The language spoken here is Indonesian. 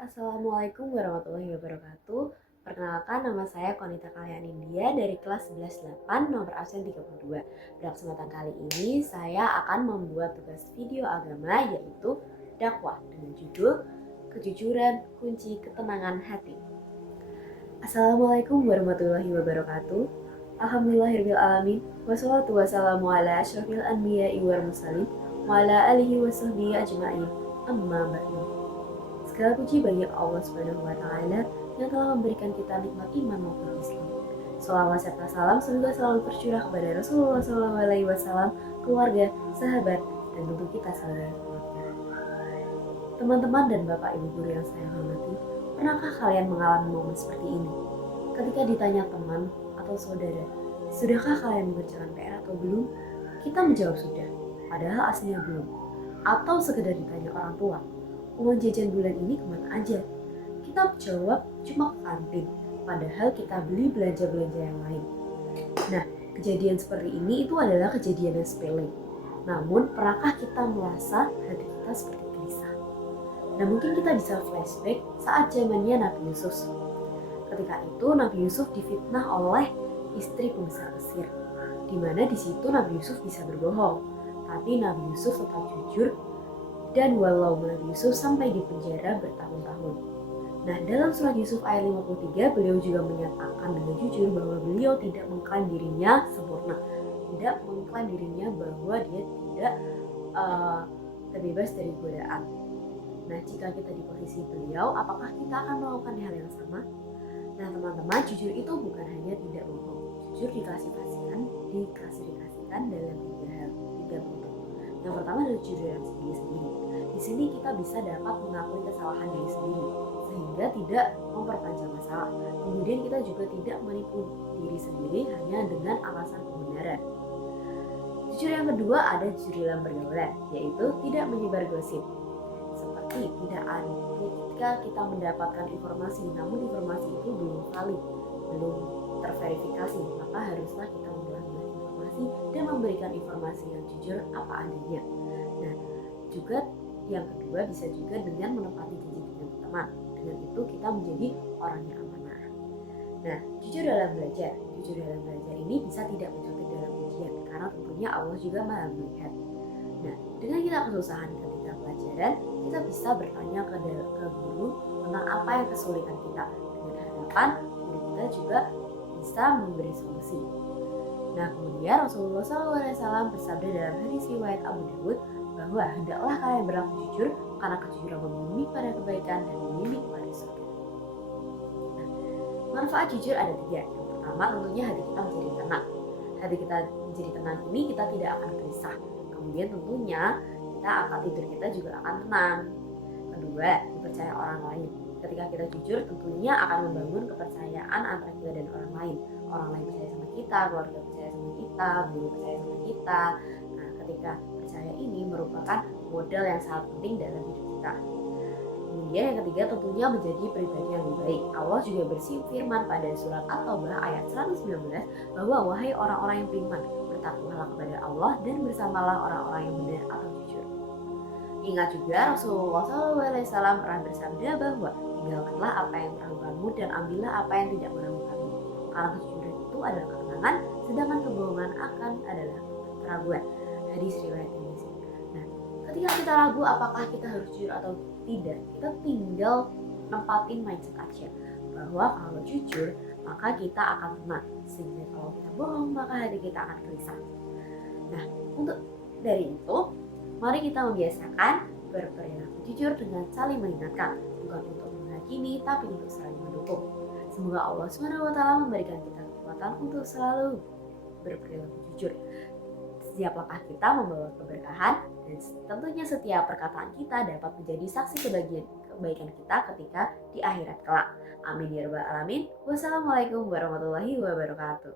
Assalamualaikum warahmatullahi wabarakatuh. Perkenalkan, nama saya Konita Kalian India dari kelas 11-8 nomor absen 32. Pada kesempatan kali ini saya akan membuat tugas video agama yaitu dakwah dengan judul Kejujuran Kunci Ketenangan Hati. Assalamualaikum warahmatullahi wabarakatuh. Alhamdulillahirabbil alamin. Wassalatu wassalamu ala asyrofil anbiya'i wal mursalin wa ala alihi wasahbihi ajma'in. Amma ba'du. Segala puji bagi Allah Subhanahu wa taala yang telah memberikan kita nikmat iman maupun Islam. Shalawat serta salam semoga selalu tercurah kepada Rasulullah SAW, keluarga, sahabat, dan tentu kita sebagai keluarga. Teman-teman dan Bapak Ibu guru yang saya hormati, pernahkah kalian mengalami momen seperti ini? Ketika ditanya teman atau saudara, sudahkah kalian mengerjakan PR atau belum? Kita menjawab sudah, padahal aslinya belum. Atau sekedar ditanya orang tua, uang jajan bulan ini kemana aja? Kita jawab cuma ke kantin, padahal kita beli belanja-belanja yang lain. Nah, kejadian seperti ini itu adalah kejadian yang sepele. Namun, pernahkah kita merasa hati kita seperti gelisah? Nah, mungkin kita bisa flashback saat zamannya Nabi Yusuf. Ketika itu Nabi Yusuf difitnah oleh istri pembesar Mesir, di mana di situ Nabi Yusuf bisa berbohong, tapi Nabi Yusuf tetap jujur. Dan walau Nabi Yusuf sampai di penjara bertahun-tahun. Nah, dalam surat Yusuf ayat 53, beliau juga menyatakan dengan jujur bahwa beliau tidak mengklaim dirinya sempurna, tidak mengklaim dirinya bahwa dia tidak terbebas dari godaan. Nah, jika kita di posisi beliau, apakah kita akan melakukan hal yang sama? Nah, teman-teman, jujur itu bukan hanya tidak bohong. Jujur diklasifikasikan dalam tiga bentuk. Yang pertama adalah jujur dalam diri sendiri. Di sini kita bisa dapat mengakui kesalahan diri sendiri sehingga tidak memperpanjang masalah. Kemudian kita juga tidak menipu diri sendiri hanya dengan alasan kebenaran. Jujur yang kedua ada jujur dalam pergaulan, yaitu tidak menyebar gosip. Seperti tidak ada ketika kita mendapatkan informasi namun informasi itu belum valid, belum terverifikasi, maka haruslah kita memilah-milah informasi dan memberikan informasi yang jujur apa adanya. Nah, juga yang kedua bisa juga dengan menepati janji dengan teman. Dengan itu kita menjadi orang yang amanah. Nah, jujur dalam belajar ini bisa tidak mencontoh dalam ujian karena tentunya Allah juga Maha melihat. Nah, dengan kita kesusahan ketika pelajaran, kita bisa bertanya ke guru tentang apa yang kesulitan kita. Dengan harapan guru kita juga bisa memberi solusi. Nah, kemudian Rasulullah SAW bersabda dalam hadis riwayat Abu Dawud bahwa hendaklah kalian berlaku jujur karena kejujuran membimbing pada kebaikan dan membimbing pada surga. Nah, manfaat jujur ada 3. Yang pertama tentunya hati kita menjadi tenang. Hati kita menjadi tenang ini kita tidak akan gelisah. Kemudian tentunya tidur kita juga akan tenang. Kedua, dipercaya orang lain. Ketika kita jujur tentunya akan membangun kepercayaan antara kita dan orang lain. Orang lain percaya sama kita, keluarga percaya sama kita, guru percaya sama kita. Nah, ketika percaya ini merupakan modal yang sangat penting dalam hidup kita. Kemudian yang ketiga tentunya menjadi pribadi yang lebih baik. Allah juga berfirman pada surat At-Taubah ayat 119 bahwa wahai orang-orang yang beriman, bertakwalah kepada Allah dan bersamalah orang-orang yang benar atau jujur. Ingat juga Rasulullah SAW pernah bersabda bahwa tinggalkanlah apa yang meragukanmu dan ambillah apa yang tidak meragukanmu. Karena kejujuran itu adalah ketenangan, sedangkan kebohongan adalah keraguan. Hadis riwayat Tirmidzi. Nah, ketika kita ragu apakah kita harus jujur atau tidak, kita tinggal nempatin mindset aja bahwa kalau jujur maka kita akan tenang, sehingga kalau kita bohong maka hati kita akan gelisah. Nah, untuk dari itu mari kita membiasakan berperilaku jujur dengan saling mengingatkan, bukan untuk menghakimi tapi untuk saling mendukung. Semoga Allah SWT memberikan kita kekuatan untuk selalu berperilaku jujur. Setiap langkah kita membawa keberkahan dan tentunya setiap perkataan kita dapat menjadi saksi kebaikan kita ketika di akhirat kelak. Amin ya rabbal alamin. Wassalamualaikum warahmatullahi wabarakatuh.